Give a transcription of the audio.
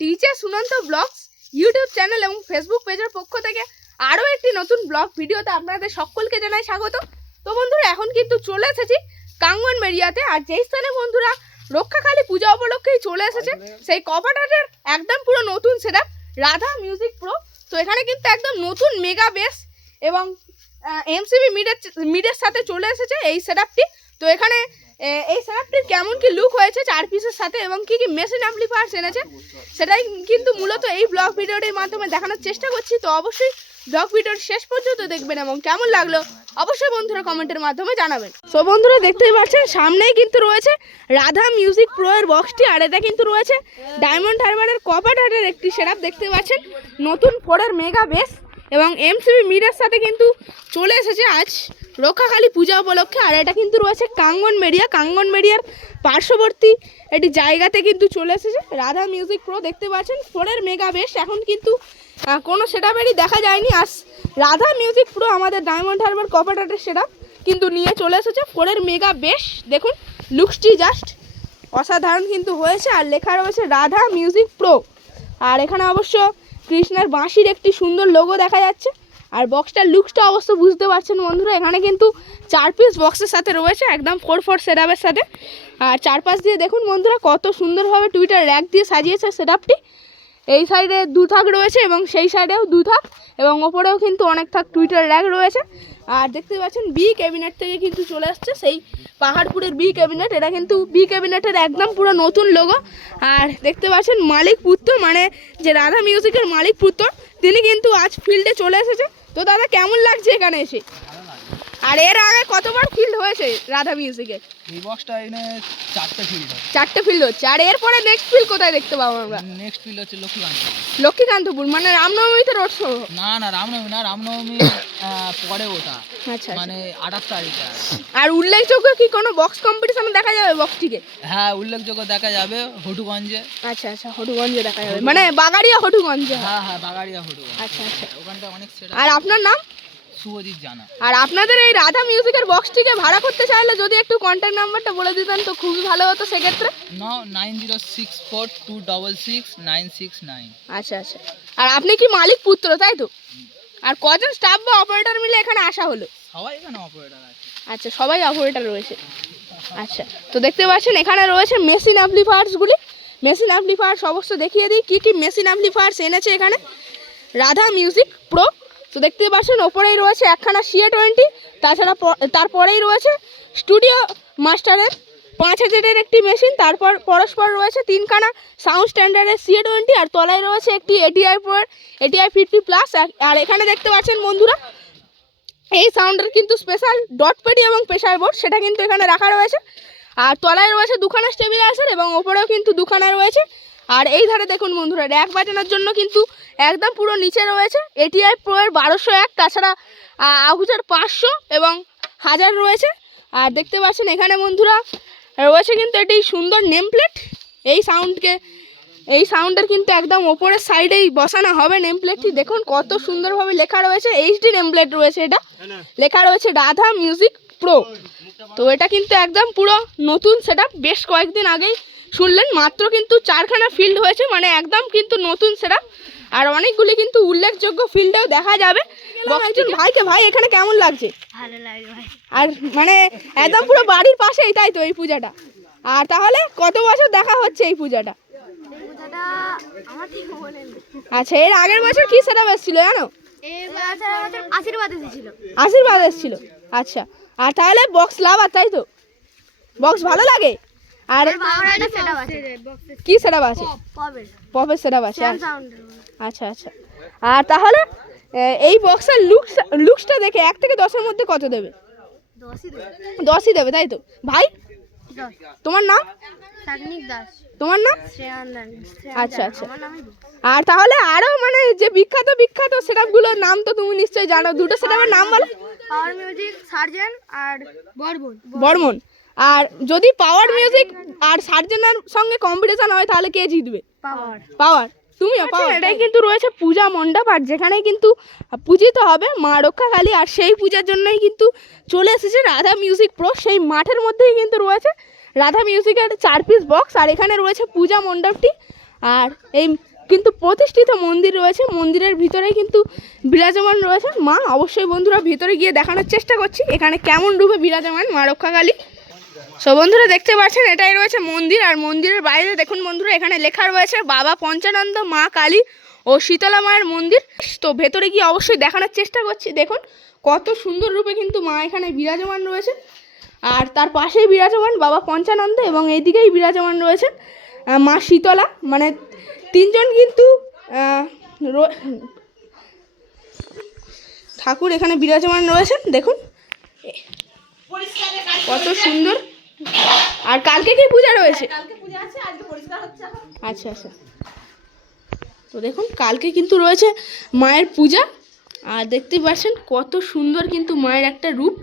DJ Sunanta blogs YouTube channel এবং Facebook পেজের পক্ষ থেকে আরও একটি নতুন ব্লগ ভিডিওতে আপনাদের সকলকে জানাই স্বাগত তো বন্ধুরা এখন কিন্তু চলে এসেছি কাঙ্গন মেরিয়াতে আর যেই স্থানে বন্ধুরা রক্ষাকালী পূজা উপলক্ষেই চলে এসেছে সেই কপাটাটের একদম পুরো নতুন সেটআপ রাধা মিউজিক প্রো তো এখানে কিন্তু একদম নতুন মেগা বেস এবং এমসিবি মিডের মিডের সাথে চলে এসেছে এই সেটআপটি তো এখানে এই সেটআপটির কেমন কি লুক হয়েছে চার পিসের সাথে এবং কি কি মেশিন অ্যাম্পলিফায়ার্স এনেছে, সেটাই কিন্তু মূলত এই ব্লগ ভিডিওটির মাধ্যমে দেখানোর চেষ্টা করছি। তো অবশ্যই ব্লগ ভিডিওর শেষ পর্যন্ত দেখবেন এবং কেমন লাগল অবশ্যই বন্ধুরা কমেন্টের মাধ্যমে জানাবেন। সো বন্ধুরা দেখতেই পাচ্ছেন, সামনেই কিন্তু রয়েছে রাধা মিউজিক প্রো এর বক্সটি আর এটা কিন্তু রয়েছে ডায়মন্ড হারবারের কপার কপাটারের একটি সেটআপ দেখতে পাচ্ছেন। নতুন ফোরের মেগা বেস এবং এমসিবি মিডের সাথে কিন্তু চলে এসেছে আজ। রক্ষাকালী পূজা উপলক্ষে, আর এটা কিন্তু রয়েছে কাঙ্গন মেরিয়া। কাঙ্গন মেরিয়ার পার্শ্ববর্তী একটি জায়গাতে কিন্তু চলে এসেছে। রাধা মিউজিক প্রো দেখতে পাচ্ছেন ফোরের মেগা বেশ। এখন কিন্তু কোনো সেটাপেরই দেখা যায়নি। আর রাধা মিউজিক প্রো আমাদের ডায়মন্ড হারবার কপারেটার সেটা কিন্তু নিয়ে চলে এসেছে। ফোরের মেগা বেশ। দেখুন লুকসটি জাস্ট অসাধারণ কিন্তু হয়েছে। আর লেখা রয়েছে রাধা মিউজিক প্রো। আর এখানে অবশ্য কৃষ্ণের বাঁশির একটি সুন্দর লোগো দেখা যাচ্ছে। আর বক্সটার লুকসটা অবশ্য বুঝতে পারছেন বন্ধুরা, এখানে কিন্তু চার পিস বক্সের সাথে রয়েছে, একদম ফোর ফোর সেটআপের সাথে। আর চারপাশ দিয়ে দেখুন বন্ধুরা, কত সুন্দরভাবে টুইটার র্যাক দিয়ে সাজিয়েছে সেটআপটি এই সাইডে দু থাক রয়েছে এবং সেই সাইডেও দু থাক এবং ওপরেও কিন্তু অনেক থাক টুইটার র্যাক রয়েছে। আর দেখতে পাচ্ছেন বি ক্যাবিনেট থেকে কিন্তু চলে আসছে, সেই পাহাড়পুরের বি ক্যাবিনেট। এটা কিন্তু বি ক্যাবিনেটের একদম পুরো নতুন লোগো আর দেখতে পাচ্ছেন মালিক পুত্র মানে যে রাধা মিউজিকের মালিক পুত্র, তিনি কিন্তু আজ ফিল্ডে চলে এসেছে। তো দাদা, কেমন লাগছে এখানে এসে? আর এর আগে কতবার ফিল্ড হয়েছে রাধা মিউজিকের এই বক্সটা এনে চারটে ফিল্ড হয় চারটে ফিল্ড হচ্ছে। আর এরপরে নেক্সট ফিল্ড কোথায় দেখতে পাবো আমরা? নেক্সট ফিল্ড হচ্ছে লক্ষ্মীকান্ত লক্ষ্মীকান্তপুর মানে রামনবমীতে রোড শো না না রামনবমী না রামনবমী পরে ওটা। আচ্ছা আচ্ছা। মানে আঠাশ তারিখে আর উল্লেখযোগ্য কি কোনো বক্স কম্পিটিশনে দেখা যাবে বক্সটিকে হ্যাঁ উল্লেখযোগ্য দেখা যাবে হটুগঞ্জে আচ্ছা আচ্ছা হটুগঞ্জে দেখা যাবে। মানে বাগাড়িয়া হটুগঞ্জে হ্যাঁ হ্যাঁ বাগাড়িয়া হটুগঞ্জ আচ্ছা আচ্ছা। ওখানটা অনেক আর আপনার নাম? শুভজিৎ জানা। আর আপনাদের এই রাধা মিউজিকের বক্সটিকে ভাড়া করতে চাইলে যদি একটু কন্ট্যাক্ট নাম্বারটা বলে দিতেন তো খুবই ভালো হতো সেক্ষেত্রে। Nine zero six four two double six nine six nine. আচ্ছা আচ্ছা। আর আপনি কি মালিক পুত্র তাই তো? আর কজন স্টাফ বা অপারেটর মিলে এখানে আসা হলো? সবাই এখানে অপারেটার আছে। আচ্ছা সবাই অপারেটর রয়েছে। আচ্ছা তো দেখতে পাচ্ছেন এখানে রয়েছে মেশিন অ্যাম্পলিফায়ার্সগুলি মেশিন অ্যাম্পলিফায়ার্স অবশ্য দেখিয়ে দিই কী কী মেশিন অ্যাম্পলিফায়ার্স এনেছে এখানে? রাধা মিউজিক প্রো তো দেখতে পাচ্ছেন, ওপরেই রয়েছে একখানা সিএ টোয়েন্টি তাছাড়া তারপরেই রয়েছে স্টুডিও মাস্টারের পাঁচ হাজারের একটি মেশিন তারপর পরস্পর রয়েছে তিনখানা সাউন্ড স্ট্যান্ডার্ডের সিএ টোয়েন্টি আর তলায় রয়েছে একটি ATI pro ATI fifty plus আর এখানে দেখতে পাচ্ছেন বন্ধুরা, এই সাউন্ডের কিন্তু স্পেশাল ডট পেডি এবং প্রেশার বোর্ড সেটা কিন্তু এখানে রাখা রয়েছে। আর তলায় রয়েছে দুখানা স্টেবিলাইজার এবং ওপরেও কিন্তু দুখানা রয়েছে আর এই ধারে দেখুন বন্ধুরা র্যাক বাজানোর জন্য কিন্তু একদম পুরো নিচে রয়েছে। এটিআই প্রো এর বারোশো এক, তাছাড়া আহুজার পাঁচশো এবং হাজার রয়েছে। আর দেখতে পাচ্ছেন এখানে বন্ধুরা, রয়েছে কিন্তু এটি সুন্দর নেম প্লেট এই সাউন্ডকে এই সাউন্ডের কিন্তু একদম ওপরের সাইডেই বসানো হবে নেম প্লেটটি দেখুন কত সুন্দরভাবে লেখা রয়েছে এইচডি নেম প্লেট রয়েছে এটা। লেখা রয়েছে রাধা মিউজিক প্রো তো এটা কিন্তু একদম পুরো নতুন সেটা বেশ কয়েকদিন আগেই শুনলেন মাত্র কিন্তু চারখানা ফিল্ড হয়েছে মানে একদম কিন্তু নতুন সেটা আর অনেকগুলি কিন্তু উল্লেখযোগ্য ফিল্ডেও দেখা যাবে। একজন ভাইকে ভাই এখানে কেমন লাগছে? ভালো লাগে ভাই। আর মানে একদম পুরো বাড়ির পাশেই তাই তো এই পূজাটা। আর তাহলে কত বছর দেখা হচ্ছে এই পূজাটা? মনে আচ্ছা এর আগের বছর কি সেটা এসেছিল জানো? এই বছর আমাদের আশীর্বাদ এসেছিল। আশীর্বাদ এসেছিল। আচ্ছা আর তাহলে বক্স লাভার তাই তো? বক্স ভালো লাগে? আর আমার সেটআপ আছে। কি সেটা আছে? পপের সেটা আছে স্যাম আচ্ছা। আচ্ছা আর তাহলে এই বক্সের লুকস লুকসটা দেখে এক থেকে দশের মধ্যে কত দেবে? দশই দেবে। দশই দেবে তাই তো? ভাই? তোমার নাম? দাস। তোমার নাম? আচ্ছা, আচ্ছা। আর তাহলে আরও মানে যে বিখ্যাত বিখ্যাত সেটআপগুলোর নাম তো তুমি নিশ্চয়ই জানো। দুটো সেটআপের নাম বলো। পাওয়ার মিউজিক সার্জেন আর বর্বন বর্মন। আর যদি পাওয়ার মিউজিক আর সার্জেনার সঙ্গে কম্পিটিশন হয় তাহলে কে জিতবে? পাওয়ার পাওয়ার তুমিও পাওয়ার এটাই কিন্তু রয়েছে পূজা মণ্ডপ আর যেখানে কিন্তু পূজিত হবে মা রক্ষাকালী আর সেই পূজার জন্যই কিন্তু চলে এসেছে রাধা মিউজিক প্রো সেই মাঠের মধ্যেই কিন্তু রয়েছে রাধা মিউজিকের চার পিস বক্স আর এখানে রয়েছে পূজা মণ্ডপটি আর এই কিন্তু প্রতিষ্ঠিত মন্দির রয়েছে মন্দিরের ভিতরেই কিন্তু বিরাজমান রয়েছে মা। অবশ্যই বন্ধুরা ভিতরে গিয়ে দেখানোর চেষ্টা করছি এখানে কেমন রূপে বিরাজমান মা রক্ষাকালী। সো বন্ধুরা দেখতে পাচ্ছেন, এটাই রয়েছে মন্দির। আর মন্দিরের বাইরে দেখুন বন্ধুরা, এখানে লেখা রয়েছে বাবা পঞ্চানন্দ, মা কালী ও শীতলা মায়ের মন্দির। তো ভেতরে গিয়ে অবশ্যই দেখানোর চেষ্টা করছি। দেখুন, কত সুন্দর রূপে কিন্তু মা এখানে বিরাজমান রয়েছে। আর তার পাশেই বিরাজমান বাবা পঞ্চানন্দ এবং এইদিকেই বিরাজমান রয়েছেন মা শীতলা। মানে তিনজন কিন্তু ঠাকুর এখানে বিরাজমান রয়েছেন। দেখুন কত সুন্দর। আর কালকে কি পূজা রয়েছে? আচ্ছা আচ্ছা। তো দেখুন কালকে কিন্তু রয়েছে মায়ের পূজা। আর দেখতেই পাচ্ছেন কত সুন্দর কিন্তু মায়ের একটা রূপ।